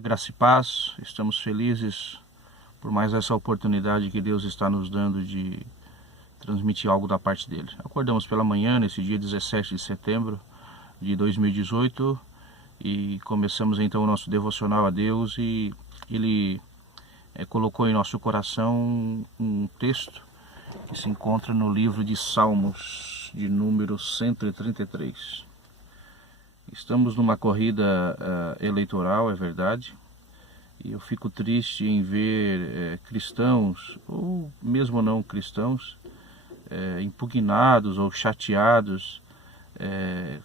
Graça e paz, estamos felizes por mais essa oportunidade que Deus está nos dando de transmitir algo da parte dele. Acordamos pela manhã, nesse dia 17 de setembro de 2018, e começamos então o nosso devocional a Deus, e Ele colocou em nosso coração um texto que se encontra no livro de Salmos, de número 133. Estamos numa corrida eleitoral, é verdade, e eu fico triste em ver cristãos, ou mesmo não cristãos, impugnados ou chateados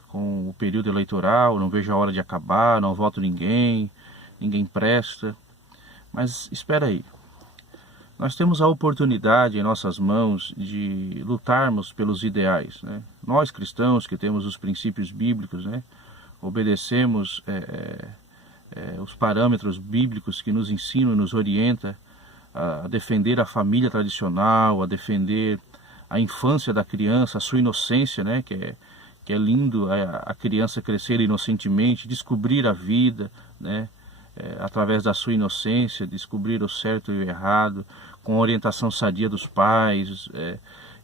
com o período eleitoral. Não vejo a hora de acabar, não voto ninguém presta. Mas espera aí, nós temos a oportunidade em nossas mãos de lutarmos pelos ideais, né? Nós cristãos que temos os princípios bíblicos, né? Obedecemos os parâmetros bíblicos que nos ensinam e nos orientam a defender a família tradicional, a defender a infância da criança, a sua inocência, né? Que é lindo a criança crescer inocentemente, descobrir a vida, né? Através da sua inocência, descobrir o certo e o errado, com a orientação sadia dos pais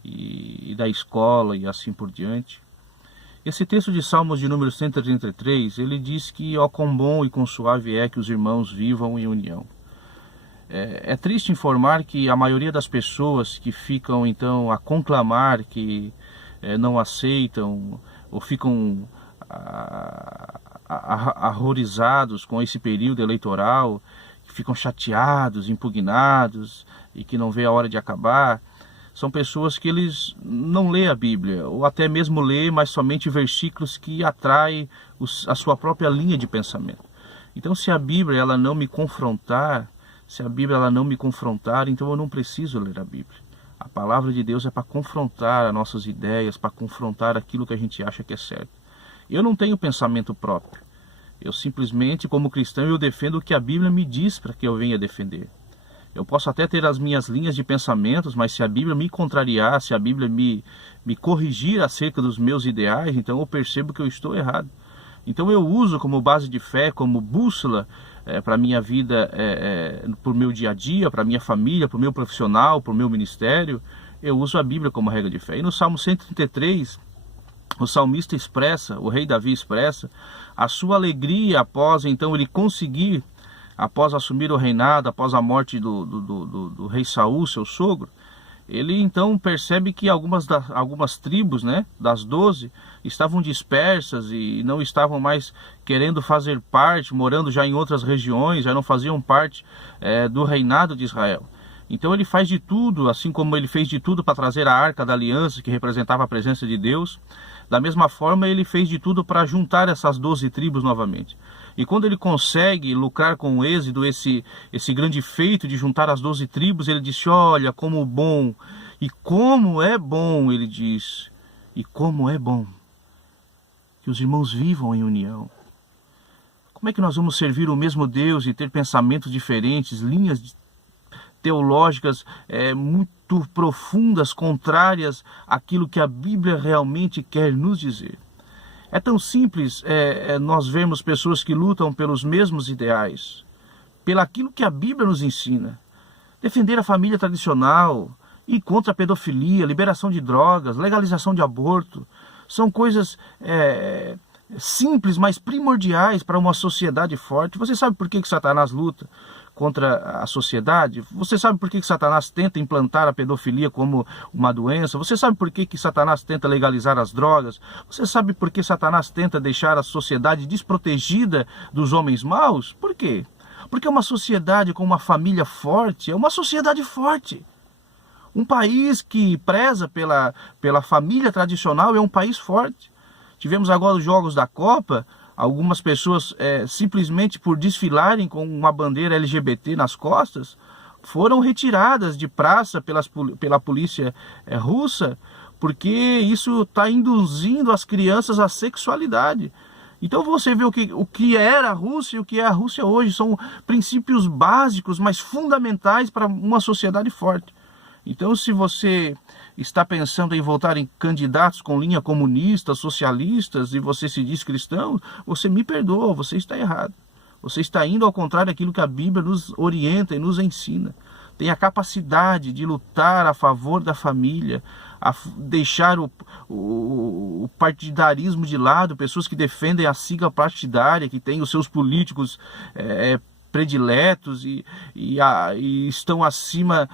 e da escola e assim por diante. Esse texto de Salmos de número 133, ele diz que ó quão bom e quão suave é que os irmãos vivam em união. É triste informar que a maioria das pessoas que ficam então a conclamar, que não aceitam ou ficam horrorizados com esse período eleitoral, que ficam chateados, impugnados e que não vê a hora de acabar, são pessoas que eles não lêem a Bíblia, ou até mesmo lêem, mas somente versículos que atraem a sua própria linha de pensamento. Então, se a Bíblia ela não me confrontar, então eu não preciso ler a Bíblia. A palavra de Deus é para confrontar as nossas ideias, para confrontar aquilo que a gente acha que é certo. Eu não tenho pensamento próprio. Eu simplesmente, como cristão, eu defendo o que a Bíblia me diz para que eu venha defender. Eu posso até ter as minhas linhas de pensamentos, mas se a Bíblia me contrariar, se a Bíblia me corrigir acerca dos meus ideais, então eu percebo que eu estou errado. Então eu uso como base de fé, como bússola para a minha vida, para o meu dia a dia, para a minha família, para o meu profissional, para o meu ministério, eu uso a Bíblia como regra de fé. E no Salmo 133, o salmista expressa, o rei Davi expressa, a sua alegria após então ele conseguir, após assumir o reinado, após a morte do rei Saul, seu sogro. Ele então percebe que algumas tribos, né, das 12, estavam dispersas e não estavam mais querendo fazer parte, morando já em outras regiões, já não faziam parte do reinado de Israel. Então ele faz de tudo, assim como ele fez de tudo para trazer a Arca da Aliança, que representava a presença de Deus. Da mesma forma, ele fez de tudo para juntar essas 12 tribos novamente. E quando ele consegue lucrar com o êxito, esse grande feito de juntar as 12 tribos, ele disse, olha como bom, e como é bom, ele diz, e como é bom que os irmãos vivam em união. Como é que nós vamos servir o mesmo Deus e ter pensamentos diferentes, linhas teológicas muito profundas, contrárias àquilo que a Bíblia realmente quer nos dizer? É tão simples nós vermos pessoas que lutam pelos mesmos ideais, pelaquilo que a Bíblia nos ensina. Defender a família tradicional, ir contra a pedofilia, liberação de drogas, legalização de aborto. São coisas simples, mas primordiais para uma sociedade forte. Você sabe por que Satanás luta contra a sociedade? Você sabe por que Satanás tenta implantar a pedofilia como uma doença? Você sabe por que Satanás tenta legalizar as drogas? Você sabe por que Satanás tenta deixar a sociedade desprotegida dos homens maus? Por quê? Porque uma sociedade com uma família forte é uma sociedade forte. Um país que preza pela família tradicional é um país forte. Tivemos agora os Jogos da Copa. Algumas pessoas, simplesmente por desfilarem com uma bandeira LGBT nas costas, foram retiradas de praça pela polícia russa, porque isso está induzindo as crianças à sexualidade. Então você vê o que era a Rússia e o que é a Rússia hoje. São princípios básicos, mas fundamentais para uma sociedade forte. Então, se você está pensando em votar em candidatos com linha comunista, socialistas, e você se diz cristão, você me perdoa, você está errado. Você está indo ao contrário daquilo que a Bíblia nos orienta e nos ensina. Tem a capacidade de lutar a favor da família, a deixar o partidarismo de lado, pessoas que defendem a sigla partidária, que têm os seus políticos prediletos e estão acima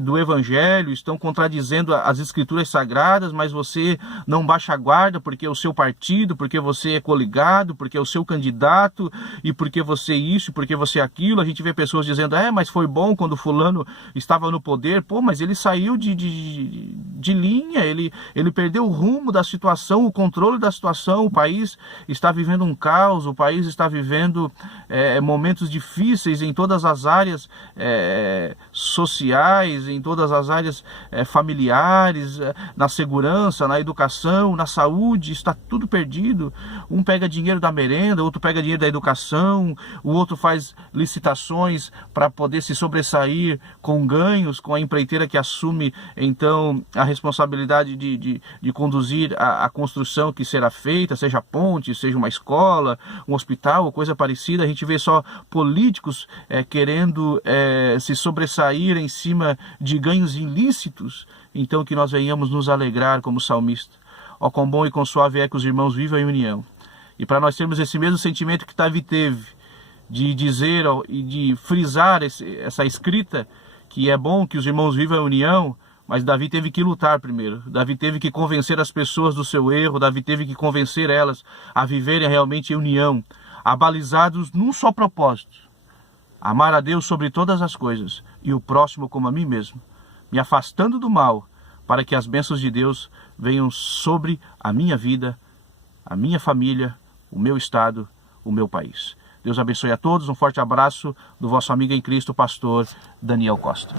do Evangelho, estão contradizendo as Escrituras Sagradas, mas você não baixa a guarda porque é o seu partido, porque você é coligado, porque é o seu candidato, e porque você isso, porque você aquilo. A gente vê pessoas dizendo, mas foi bom quando fulano estava no poder. Pô, mas ele saiu de linha, ele perdeu o rumo da situação, o controle da situação. O país está vivendo um caos, o país está vivendo momentos difíceis em todas as áreas sociais, em todas as áreas familiares, na segurança, na educação, na saúde. Está tudo perdido. Um pega dinheiro da merenda, outro pega dinheiro da educação, o outro faz licitações para poder se sobressair com ganhos, com a empreiteira que assume então a responsabilidade de conduzir a construção que será feita, seja ponte, seja uma escola, um hospital ou coisa parecida. A gente vê só políticos querendo se sobressair em cima de ganhos ilícitos. Então que nós venhamos nos alegrar como salmista. Ó, quão bom e quão suave é que os irmãos vivam em união. E para nós termos esse mesmo sentimento que Davi teve, de dizer e de frisar essa escrita, que é bom que os irmãos vivam em união, mas Davi teve que lutar primeiro. Davi teve que convencer as pessoas do seu erro, Davi teve que convencer elas a viverem realmente em união, abalizados num só propósito: amar a Deus sobre todas as coisas e o próximo como a mim mesmo, me afastando do mal, para que as bênçãos de Deus venham sobre a minha vida, a minha família, o meu estado, o meu país. Deus abençoe a todos, um forte abraço do vosso amigo em Cristo, pastor Daniel Costa.